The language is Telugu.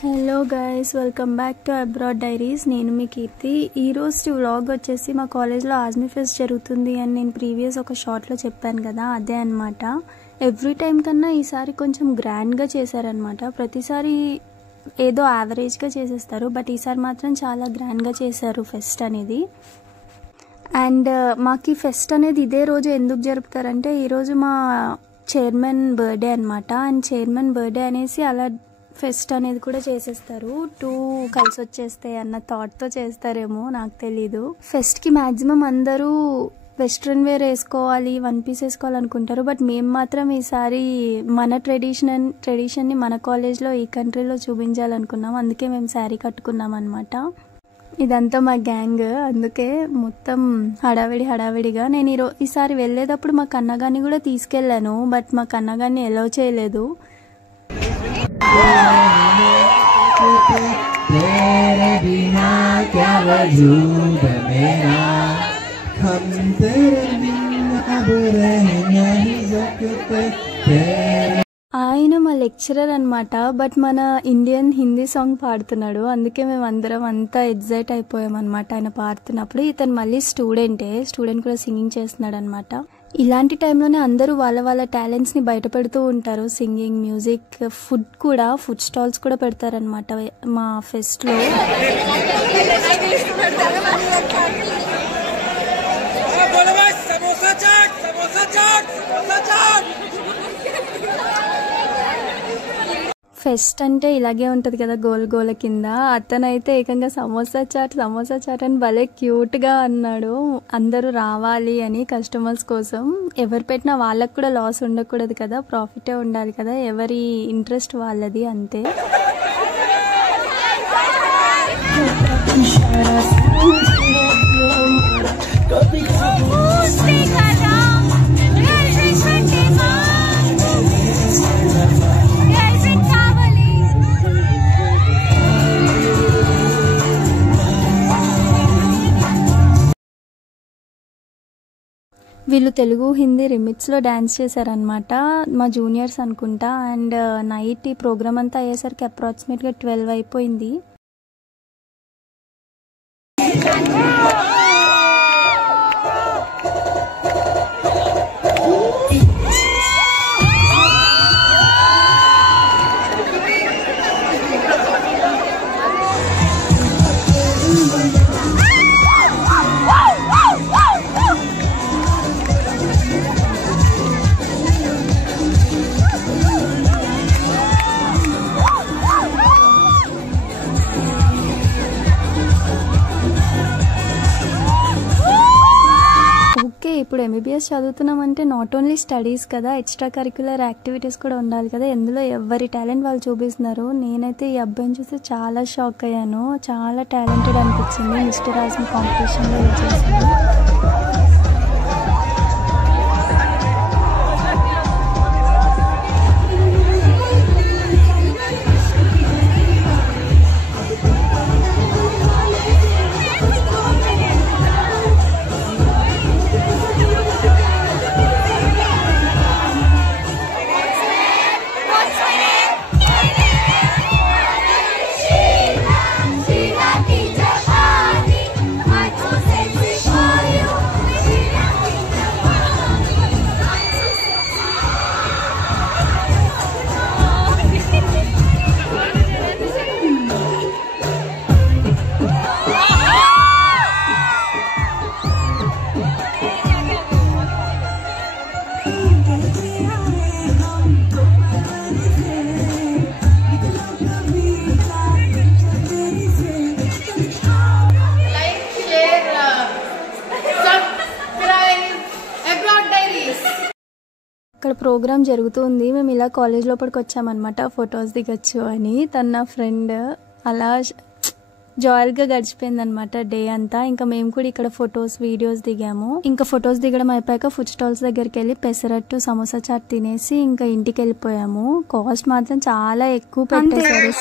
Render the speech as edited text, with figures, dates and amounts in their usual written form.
Hello guys, welcome back to abroad diaries. నేను మీ కీర్తి. ఈరోజు వ్లాగ్ వచ్చేసి మా కాలేజ్లో ఆజ్మీ ఫెస్ట్ జరుగుతుంది అని నేను ప్రీవియస్ ఒక షార్ట్లో చెప్పాను కదా, అదే అనమాట. ఎవ్రీ టైం కన్నా ఈసారి కొంచెం గ్రాండ్గా చేశారనమాట. ప్రతిసారి ఏదో యావరేజ్గా చేసేస్తారు, బట్ ఈసారి మాత్రం చాలా గ్రాండ్గా చేశారు ఫెస్ట్ అనేది. అండ్ మాకు ఈ ఫెస్ట్ అనేది ఇదే రోజు ఎందుకు జరుపుతారంటే, ఈరోజు మా చైర్మన్ బర్త్డే అనమాట. అండ్ చైర్మన్ బర్త్డే అనేసి అలా ఫెస్ట్ అనేది కూడా చేసేస్తారు. 2 కలిసి వచ్చేస్తాయి అన్న థాట్తో చేస్తారేమో, నాకు తెలీదు. ఫెస్ట్కి మ్యాక్సిమం అందరూ వెస్ట్రన్ వేర్ వేసుకోవాలి, 1 పీస్ వేసుకోవాలనుకుంటారు. బట్ మేము మాత్రం ఈసారి మన ట్రెడిషన్ని మన కాలేజ్లో ఈ కంట్రీలో చూపించాలనుకున్నాం. అందుకే మేము శారీ కట్టుకున్నాం అనమాట. ఇదంతా మా గ్యాంగ్, అందుకే మొత్తం హడావిడిగా. నేను ఈసారి వెళ్ళేటప్పుడు మా కన్నగాన్ని కూడా తీసుకెళ్ళాను, బట్ మా కన్నగాన్ని అలౌ చేయలేదు. तेरे बिना क्या वजूद मेरा, हम तेरे बिना अब रह नहीं सकते. ఆయన మా లెక్చరర్ అనమాట, బట్ మన ఇండియన్ హిందీ సాంగ్ పాడుతున్నాడు. అందుకే మేము అందరం అంతా ఎగ్జైట్ అయిపోయాం అనమాట ఆయన పాడుతున్నప్పుడు. ఇతను మళ్ళీ స్టూడెంట్ కూడా సింగింగ్ చేస్తున్నాడు అనమాట. ఇలాంటి టైంలోనే అందరూ వాళ్ళ టాలెంట్స్ని బయట పెడుతూ ఉంటారు. సింగింగ్, మ్యూజిక్, ఫుడ్ స్టాల్స్ కూడా పెడతారనమాట మా ఫెస్ట్లో. ఫెస్ట్ అంటే ఇలాగే ఉంటుంది కదా, గోల కింద. అతనైతే ఏకంగా సమోసా చాట్ అని భలే క్యూట్గా అన్నాడు. అందరూ రావాలి అని కస్టమర్స్ కోసం. ఎవరు పెట్టినా వాళ్ళకు కూడా లాస్ ఉండకూడదు కదా, ప్రాఫిటే ఉండాలి కదా, ఎవరి ఇంట్రెస్ట్ వాళ్ళది, అంతే. వీళ్ళు తెలుగు హిందీ రిమిక్స్లో డ్యాన్స్ చేశారనమాట, మా జూనియర్స్ అనుకుంటా. అండ్ నైట్ ఈ ప్రోగ్రామ్ అంతా అయ్యేసరికి అప్రాక్సిమేట్గా 12 అయిపోయింది. ఇప్పుడు ఎంబీబీఎస్ చదువుతున్నామంటే నాట్ ఓన్లీ స్టడీస్ కదా, ఎక్స్ట్రా కరిక్యులర్ యాక్టివిటీస్ కూడా ఉండాలి కదా. ఎందులో ఎవరి టాలెంట్ వాళ్ళు చూపిస్తున్నారు. నేనైతే ఈ అబ్బాయిని చూస్తే చాలా షాక్ అయ్యాను. చాలా టాలెంటెడ్ అనిపించింది. మిస్టర్ ఆజ్మీ కాంపిటీషన్లో చేశాను. అక్కడ ప్రోగ్రామ్ జరుగుతుంది. మేము ఇలా కాలేజ్ లోపలికి వచ్చామన్నమాట, ఫొటోస్ దిగచ్చు అని. తన ఫ్రెండ్ అలా జాయిల్గా గడిచిపోయింది అనమాట డే అంతా. ఇంకా మేము కూడా ఇక్కడ వీడియోస్ దిగాము. ఇంకా ఫొటోస్ దిగడం అయిపోయాక ఫుడ్ స్టాల్స్ దగ్గరికి వెళ్ళి పెసరట్టు, సమోసా చాట్ తినేసి ఇంకా ఇంటికి వెళ్ళిపోయాము. కాస్ట్ మాత్రం చాలా ఎక్కువ పెట్టేశారు.